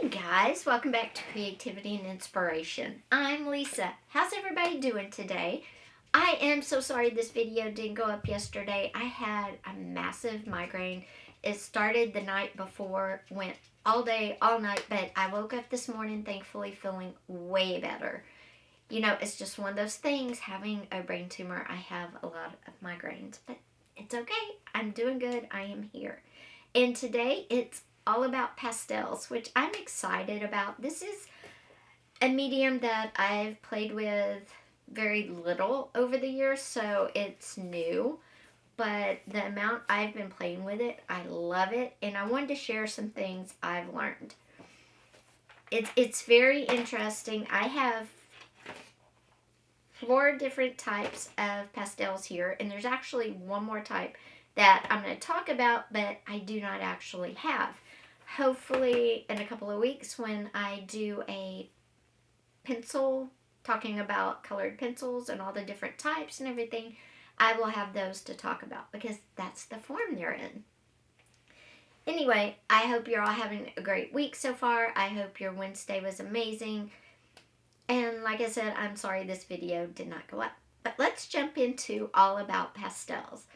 Hey guys, welcome back to Creativity and Inspiration. I'm Lisa. How's everybody doing today? I am so sorry this video didn't go up yesterday. I had a massive migraine. It started the night before, went all day, all night, but I woke up this morning thankfully feeling way better. You know, it's just one of those things, having a brain tumor. I have a lot of migraines, but it's okay. I'm doing good. I am here. And today it's all about pastels, which I'm excited about. This is a medium that I've played with very little over the years, so it's new. But the amount I've been playing with it, I love it, and I wanted to share some things I've learned. It's very interesting. I have 4 different types of pastels here, and there's actually one more type that I'm going to talk about, but I do not actually have. Hopefully in a couple of weeks when I do a pencil, talking about colored pencils and all the different types and everything, I will have those to talk about because that's the form they're in. Anyway, I hope you're all having a great week so far. I hope your Wednesday was amazing. And like I said, I'm sorry this video did not go up. But let's jump into all about pastels.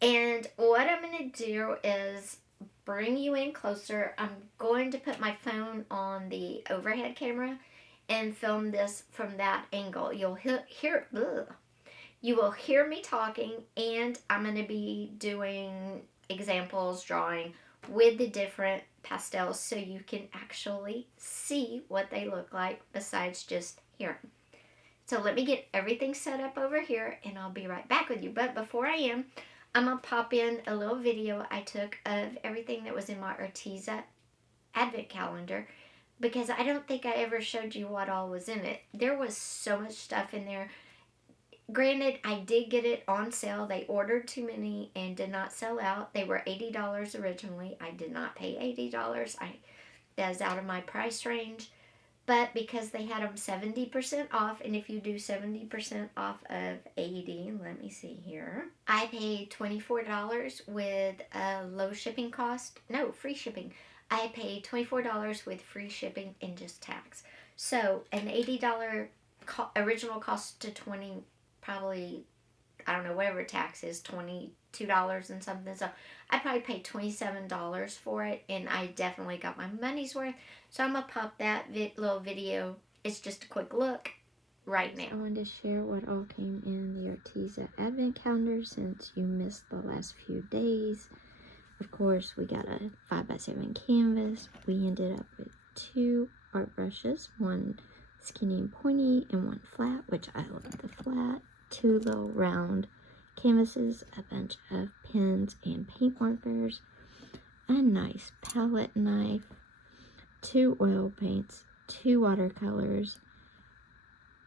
And what I'm going to do is bring you in closer. I'm going to put my phone on the overhead camera and film this from that angle. You will hear me talking, and I'm going to be doing examples, drawing with the different pastels so you can actually see what they look like besides just hearing. So let me get everything set up over here and I'll be right back with you. But before I am, I'm going to pop in a little video I took of everything that was in my Arteza advent calendar because I don't think I ever showed you what all was in it. There was so much stuff in there. Granted, I did get it on sale. They ordered too many and did not sell out. They were $80 originally. I did not pay $80. That is out of my price range. But because they had them 70% off, and if you do 70% off of 80, let me see here. I paid $24 with a low shipping cost. No, free shipping. I paid $24 with free shipping and just tax. So an $80 original cost to $20, probably, I don't know, whatever tax is, $22 and something. So I probably paid $27 for it, and I definitely got my money's worth. So I'm going to pop that little video. It's just a quick look right now. I wanted to share what all came in the Arteza advent calendar since you missed the last few days. Of course, we got a 5x7 canvas. We ended up with 2 art brushes, one skinny and pointy and one flat, which I love the flat. 2 little round canvases, a bunch of pens and paint markers, a nice palette knife, 2 oil paints, 2 watercolors,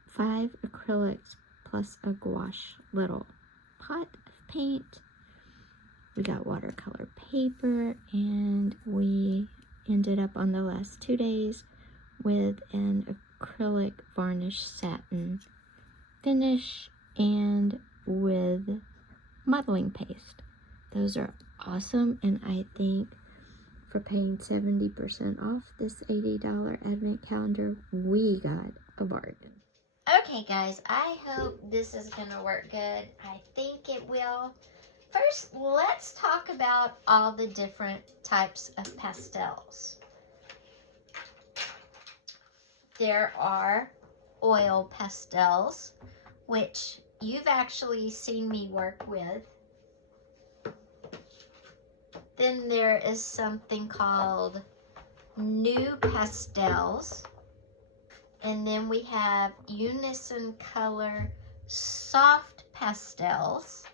5 acrylics, plus a gouache little pot of paint. We got watercolor paper, and we ended up on the last 2 days with an acrylic varnish satin finish and with modeling paste. Those are awesome, and I think for paying 70% off this $80 advent calendar, we got a bargain. Okay guys, I hope this is gonna work good. I think it will. First, let's talk about all the different types of pastels. There are oil pastels, which you've actually seen me work with. Then there is something called new pastels. And then we have unison color soft pastels.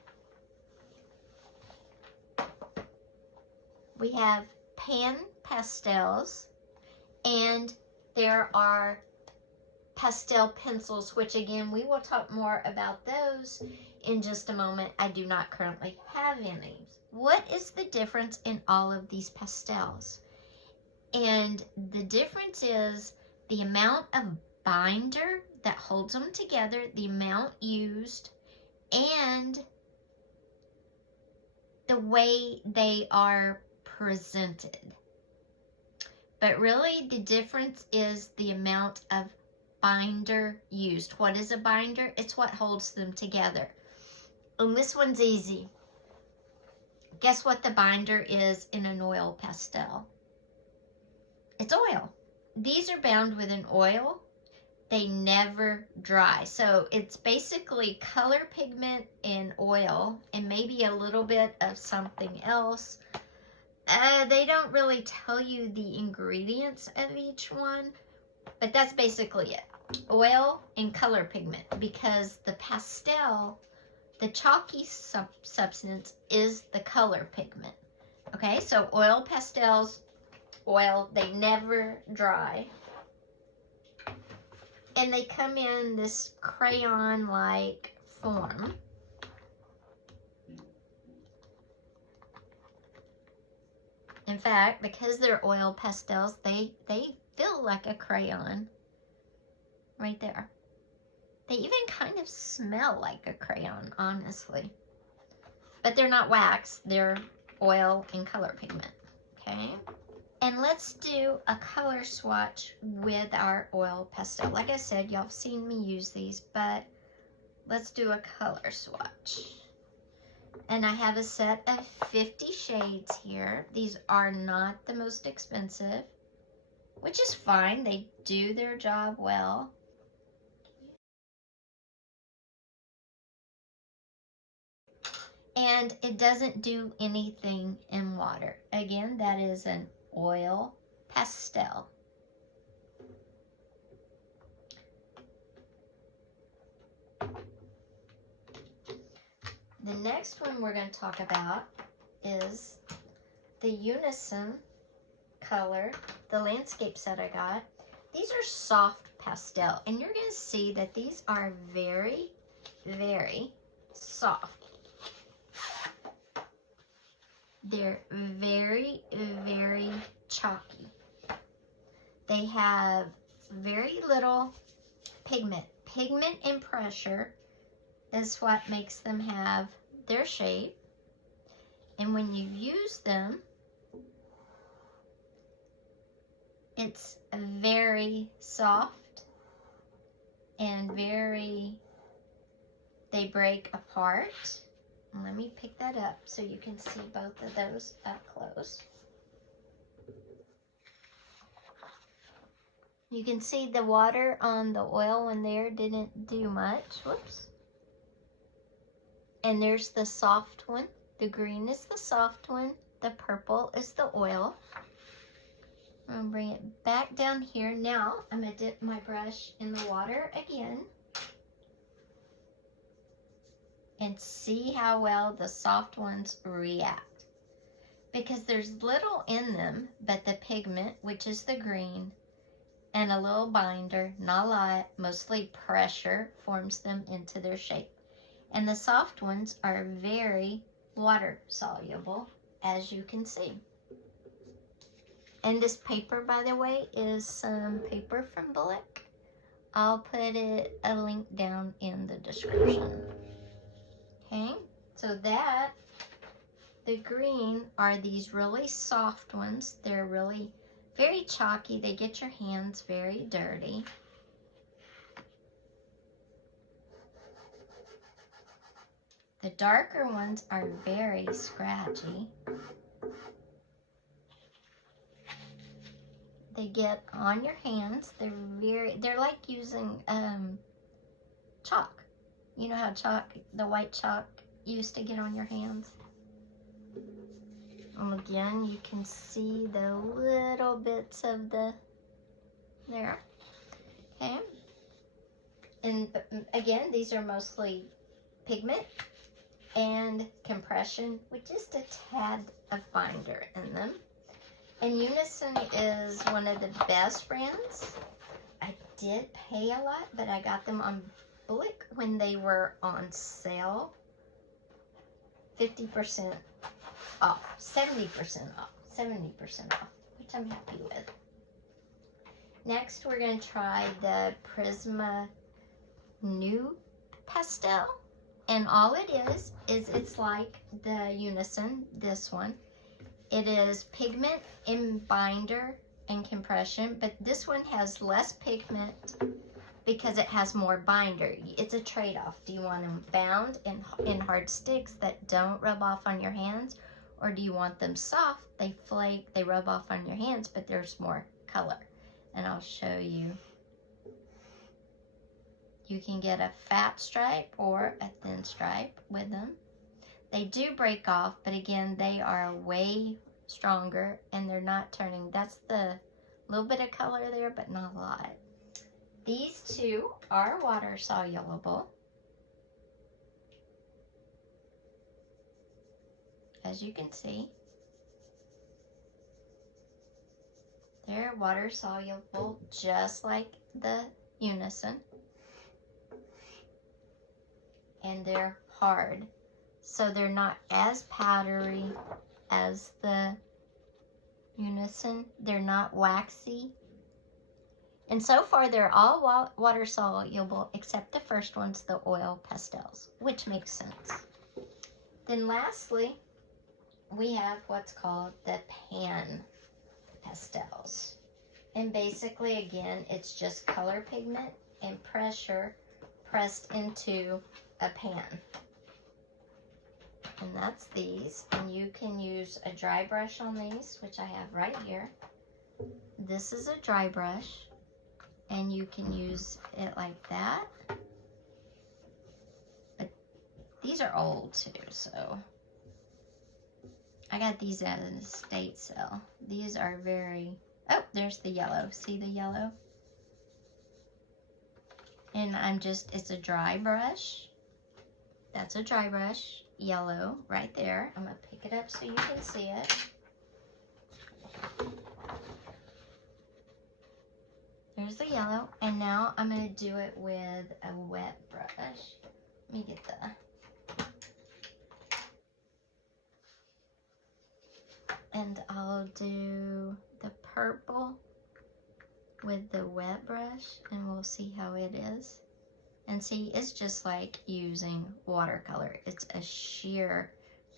We have pan pastels. And there are pastel pencils, which again, we will talk more about those in just a moment. I do not currently have any. What is the difference in all of these pastels? And the difference is the amount of binder that holds them together, the amount used, and the way they are presented. But really the difference is the amount of binder used. What is a binder? It's what holds them together. And this one's easy. Guess what the binder is in an oil pastel? It's oil. These are bound with an oil. They never dry. So it's basically color pigment and oil and maybe a little bit of something else. They don't really tell you the ingredients of each one, but that's basically it. Oil and color pigment, because the pastel, the chalky substance is the color pigment. Okay, so oil pastels, oil, they never dry. And they come in this crayon-like form. In fact, because they're oil pastels, they feel like a crayon right there. They even kind of smell like a crayon, honestly. But they're not wax, they're oil and color pigment, okay? And let's do a color swatch with our oil pastel. Like I said, y'all have seen me use these, but let's do a color swatch. And I have a set of 50 shades here. These are not the most expensive, which is fine. They do their job well. And it doesn't do anything in water. Again, that is an oil pastel. The next one we're going to talk about is the Unison color, the landscape set I got. These are soft pastel, and you're going to see that these are very, very soft. They're very, very chalky. They have very little pigment. Pigment and pressure is what makes them have their shape. And when you use them, it's very soft and they break apart. Let me pick that up so you can see both of those up close. You can see the water on the oil one there didn't do much. Whoops. And there's the soft one. The green is the soft one. The purple is the oil. I'm going to bring it back down here. Now I'm going to dip my brush in the water again. And see how well the soft ones react. Because there's little in them, but the pigment, which is the green, and a little binder, not a lot, mostly pressure, forms them into their shape. And the soft ones are very water soluble, as you can see. And this paper, by the way, is some paper from Bullock. I'll put a link down in the description. Okay, so the green are these really soft ones. They're really very chalky. They get your hands very dirty. The darker ones are very scratchy. They get on your hands. They're like using chalk. You know how the white chalk used to get on your hands? And again, you can see the little bits of there. Okay. And again, these are mostly pigment and compression with just a tad of binder in them. And Unison is one of the best brands. I did pay a lot, but I got them on Bullock when they were on sale. 50% off, 70% off, 70% off, which I'm happy with. Next, we're going to try the Prisma New Pastel. And all it is it's like the Unison, this one. It is pigment and binder and compression, but this one has less pigment because it has more binder. It's a trade-off. Do you want them bound in hard sticks that don't rub off on your hands, or do you want them soft, they flake, they rub off on your hands, but there's more color? And I'll show you. You can get a fat stripe or a thin stripe with them. They do break off, but again, they are way stronger and they're not turning. That's the little bit of color there, but not a lot. These two are water soluble. As you can see, they're water soluble just like the Unison. And they're hard. So they're not as powdery as the Unison. They're not waxy. And so far, they're all water soluble, except the first one's the oil pastels, which makes sense. Then lastly, we have what's called the pan pastels. And basically, again, it's just color pigment and pressure pressed into a pan. And that's these. And you can use a dry brush on these, which I have right here. This is a dry brush. And you can use it like that. But these are old too, so. I got these at an estate sale. These are very, oh, there's the yellow. See the yellow? And it's a dry brush. That's a dry brush, yellow, right there. I'm gonna pick it up so you can see it. There's the yellow, and now I'm gonna do it with a wet brush. Let me get and I'll do the purple with the wet brush, and we'll see how it is. And see, it's just like using watercolor. It's a sheer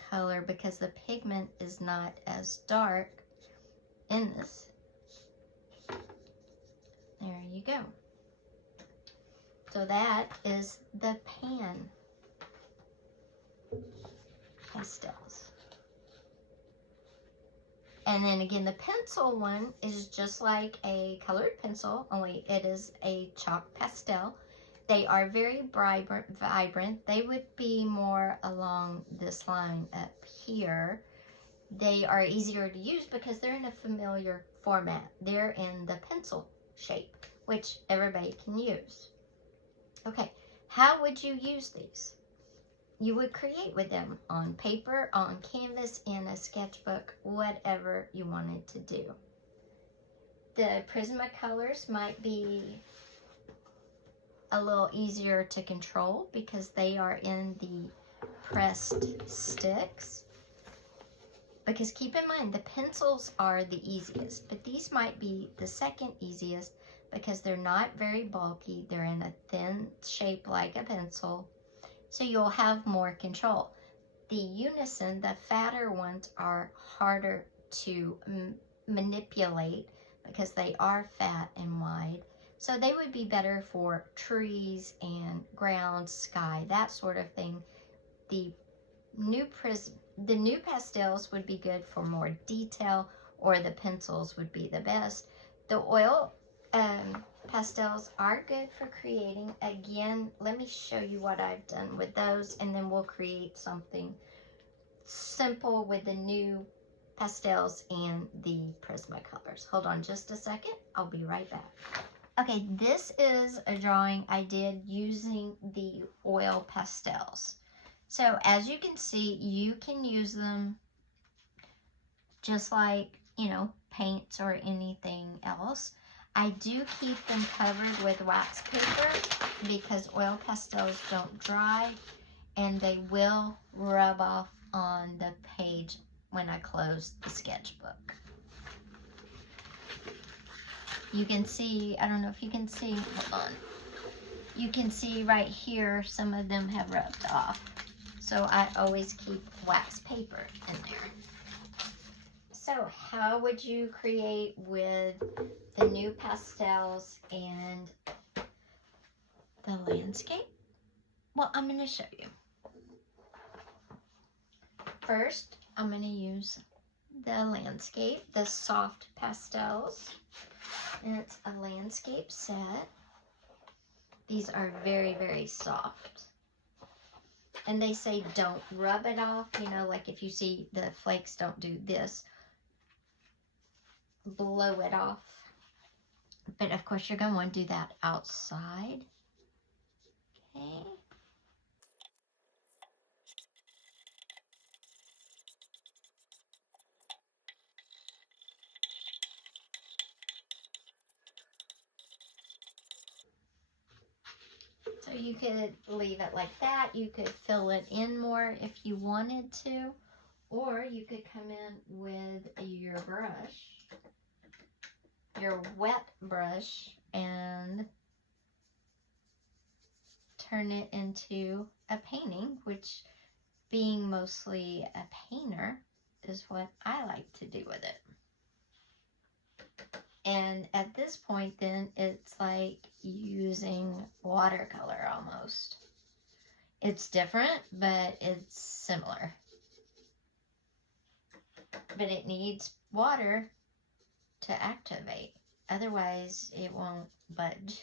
color because the pigment is not as dark in this. There you go. So that is the pan pastels. And then again, the pencil one is just like a colored pencil, only it is a chalk pastel. They are very vibrant. They would be more along this line up here. They are easier to use because they're in a familiar format. They're in the pencil shape, which everybody can use. Okay, how would you use these? You would create with them on paper, on canvas, in a sketchbook, whatever you wanted to do. The Prismacolors might be a little easier to control because they are in the pressed sticks. Because keep in mind, the pencils are the easiest, but these might be the second easiest because they're not very bulky. They're in a thin shape like a pencil, so you'll have more control. The Unison, the fatter ones, are harder to manipulate because they are fat and wide. So they would be better for trees and ground, sky, that sort of thing. The new pastels would be good for more detail, or the pencils would be the best. The oil pastels are good for creating. Again, let me show you what I've done with those, and then we'll create something simple with the new pastels and the Prismacolors. Hold on just a second. I'll be right back. Okay, this is a drawing I did using the oil pastels. So as you can see, you can use them just like, you know, paints or anything else. I do keep them covered with wax paper because oil pastels don't dry and they will rub off on the page when I close the sketchbook. You can see, I don't know if you can see, hold on. You can see right here, some of them have rubbed off. So I always keep wax paper in there. So how would you create with the new pastels and the landscape? Well, I'm going to show you. First, I'm going to use the landscape, the soft pastels. And it's a landscape set. These are very, very soft. And they say don't rub it off. You know, like if you see the flakes, don't do this. Blow it off. But of course, you're going to want to do that outside. Okay. So you could leave it like that. You could fill it in more if you wanted to. Or you could come in with your brush, your wet brush, and turn it into a painting, which, being mostly a painter, is what I like to do with it. And at this point, then, it's like using watercolor almost. It's different, but it's similar. But it needs water to activate. Otherwise, it won't budge.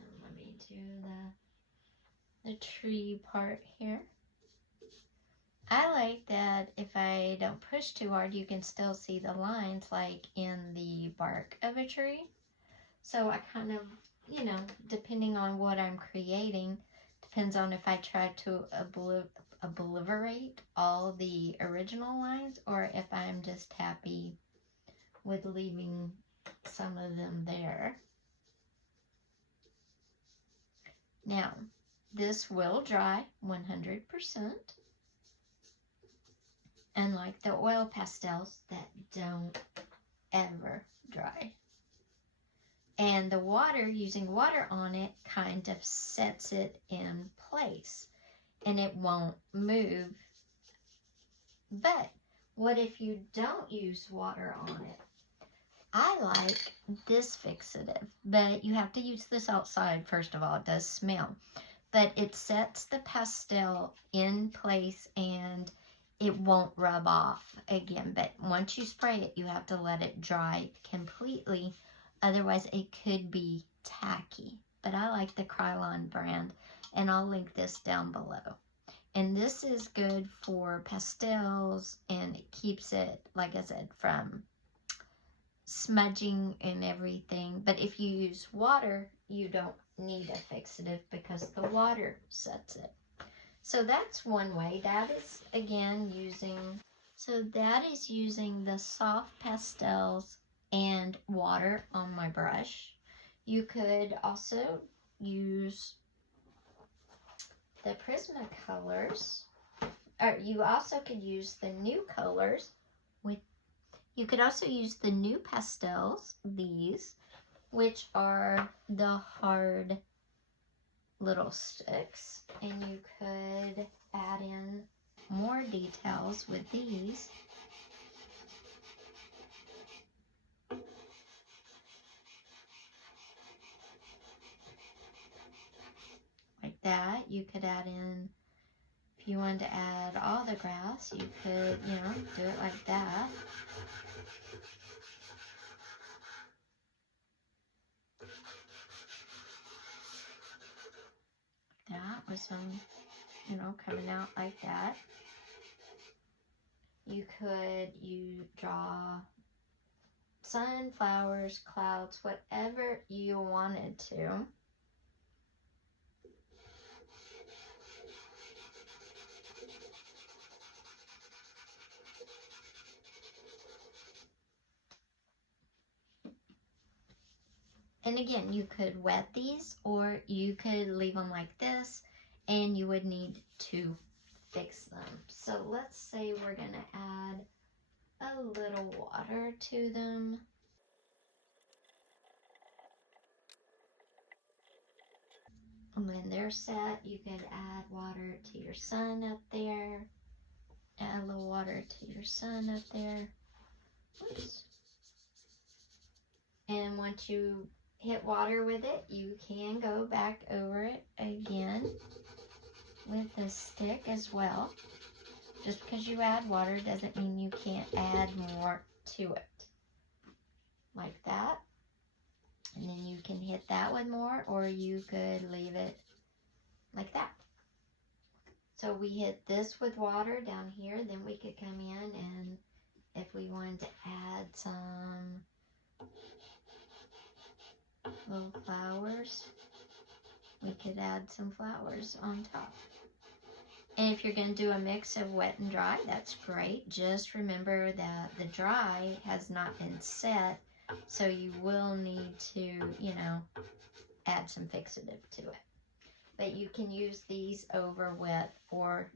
Now let me do the tree part here. I like that if I don't push too hard, you can still see the lines like in the bark of a tree. So I kind of, you know, depending on what I'm creating, depends on if I try to obliterate all the original lines or if I'm just happy with leaving some of them there. Now, this will dry 100%. Unlike the oil pastels that don't ever dry. And the water, using water on it, kind of sets it in place and it won't move. But what if you don't use water on it? I like this fixative, but you have to use this outside first of all. It does smell. But it sets the pastel in place and it won't rub off again. But once you spray it, you have to let it dry completely. Otherwise, it could be tacky. But I like the Krylon brand, and I'll link this down below. And this is good for pastels, and it keeps it, like I said, from smudging and everything. But if you use water, you don't need a fixative because the water sets it. So that's one way. That is, again, using the soft pastels and water on my brush. You could also use the Prismacolors, or you also could use the new colors with, you could also use the new pastels, these, which are the hard little sticks, and you could add in more details with these. Like that. You could add in, if you wanted to add all the grass, you could, you know, do it like that. That with some, you know, coming out like that. You could, draw sunflowers, clouds, whatever you wanted to. And again, you could wet these or you could leave them like this and you would need to fix them. So let's say we're going to add a little water to them. And when they're set, you could add water to your sun up there. Add a little water to your sun up there. Oops. And once you hit water with it, you can go back over it again with the stick as well. Just because you add water doesn't mean you can't add more to it. Like that. And then you can hit that with more, or you could leave it like that. So we hit this with water down here, then we could come in and if we wanted to add some little flowers, we could add some flowers on top. And if you're going to do a mix of wet and dry, that's great. Just remember that the dry has not been set, so you will need to, add some fixative to it. But you can use these over wet, or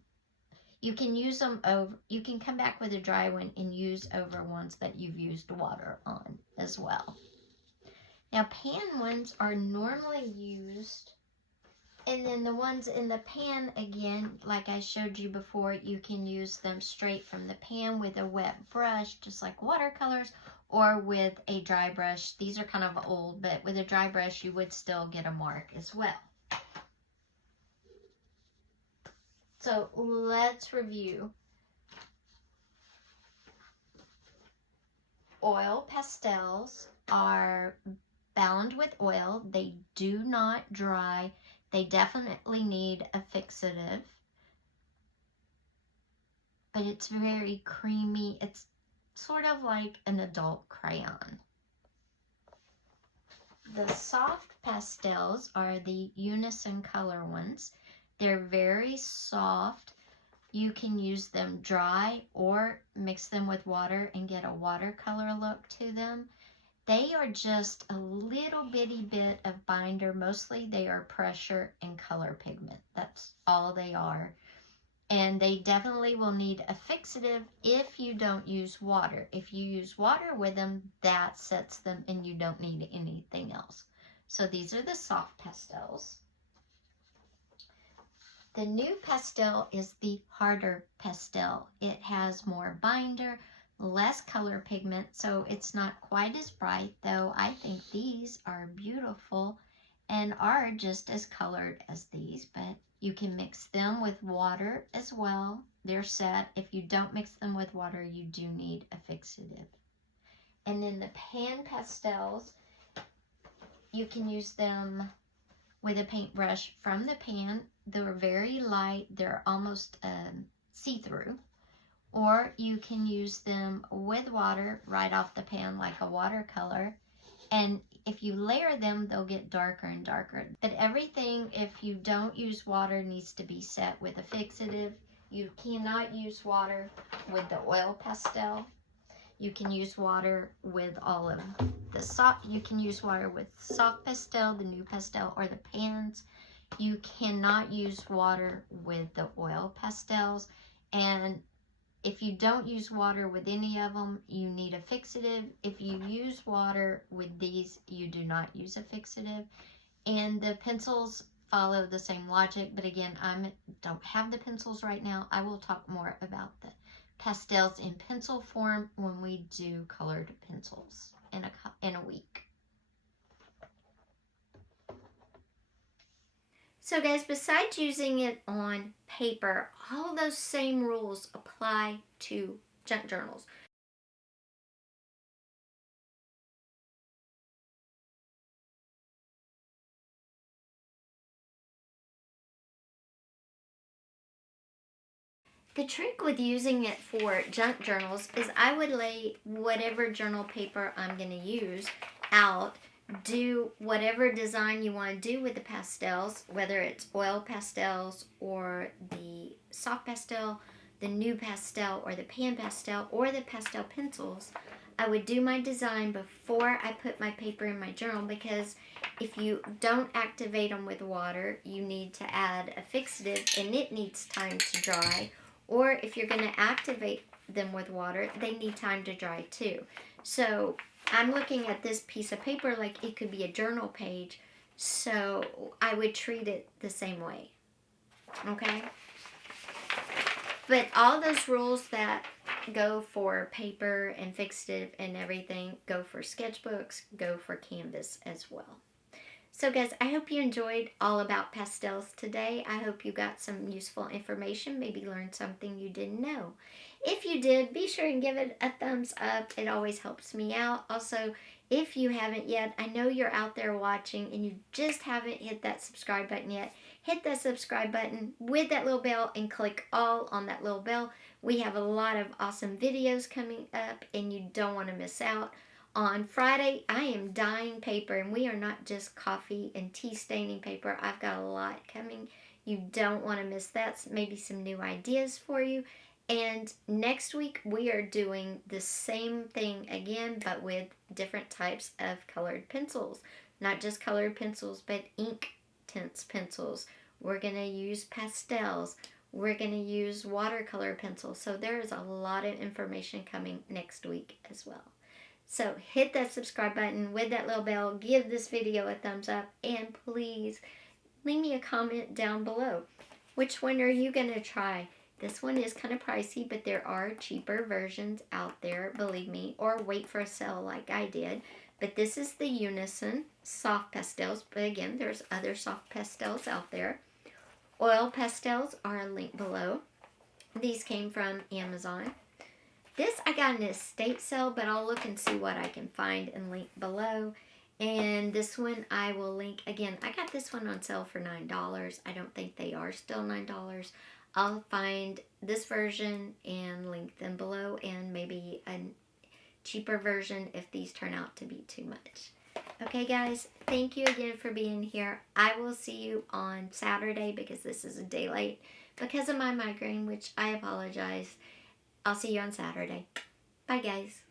you can use them over, you can come back with a dry one and use over ones that you've used water on as well. Now pan ones are normally used, and then the ones in the pan, again, like I showed you before, you can use them straight from the pan with a wet brush, just like watercolors, or with a dry brush. These are kind of old, but with a dry brush, you would still get a mark as well. So let's review. Oil pastels are bound with oil. They do not dry. They definitely need a fixative. But it's very creamy. It's sort of like an adult crayon. The soft pastels are the unison color ones. They're very soft. You can use them dry or mix them with water and get a watercolor look to them. They are just a little bitty bit of binder. Mostly they are pressure and color pigment. That's all they are. And they definitely will need a fixative if you don't use water. If you use water with them, that sets them and you don't need anything else. So these are the soft pastels. The new pastel is the harder pastel. It has more binder, less color pigment, so it's not quite as bright, though I think these are beautiful and are just as colored as these, but you can mix them with water as well. They're set. If you don't mix them with water, you do need a fixative. And then the pan pastels, you can use them with a paintbrush from the pan. They're very light. They're almost see-through. Or you can use them with water right off the pan like a watercolor. And if you layer them, they'll get darker and darker. But everything, if you don't use water, needs to be set with a fixative. You cannot use water with the oil pastel. You can use water with all of the soft. You can use water with soft pastel, the new pastel, or the pans. You cannot use water with the oil pastels. And if you don't use water with any of them, you need a fixative. If you use water with these, you do not use a fixative. And the pencils follow the same logic, but again, I don't have the pencils right now. I will talk more about the pastels in pencil form when we do colored pencils in a week. So guys, besides using it on paper, all those same rules apply to junk journals. The trick with using it for junk journals is I would lay whatever journal paper I'm going to use out, do whatever design you want to do with the pastels, whether it's oil pastels or the soft pastel, the new pastel or the pan pastel or the pastel pencils. I would do my design before I put my paper in my journal, because if you don't activate them with water, you need to add a fixative and it needs time to dry. Or if you're going to activate them with water, they need time to dry too. So I'm looking at this piece of paper like it could be a journal page. So I would treat it the same way. Okay? But all those rules that go for paper and fixative and everything go for sketchbooks, go for canvas as well. So guys, I hope you enjoyed all about pastels today. I hope you got some useful information, maybe learned something you didn't know. If you did, be sure and give it a thumbs up. It always helps me out. Also, if you haven't yet, I know you're out there watching and you just haven't hit that subscribe button yet. Hit that subscribe button with that little bell and click all on that little bell. We have a lot of awesome videos coming up and you don't want to miss out. On Friday, I am dyeing paper, and we are not just coffee and tea staining paper. I've got a lot coming. You don't want to miss that. Maybe some new ideas for you. And next week, we are doing the same thing again, but with different types of colored pencils. Not just colored pencils, but ink tints pencils. We're going to use pastels. We're going to use watercolor pencils. So there is a lot of information coming next week as well. So hit that subscribe button with that little bell, give this video a thumbs up, and please leave me a comment down below. Which one are you going to try? This one is kind of pricey, but there are cheaper versions out there, believe me, or wait for a sale like I did. But this is the Unison soft pastels, but again, there's other soft pastels out there. Oil pastels are linked below. These came from Amazon. This I got in an estate sale, but I'll look and see what I can find and link below. And this one I will link again. I got this one on sale for $9. I don't think they are still $9. I'll find this version and link them below, and maybe a cheaper version if these turn out to be too much. Okay guys, thank you again for being here. I will see you on Saturday because this is a day late because of my migraine, which I apologize. I'll see you on Saturday. Bye, guys.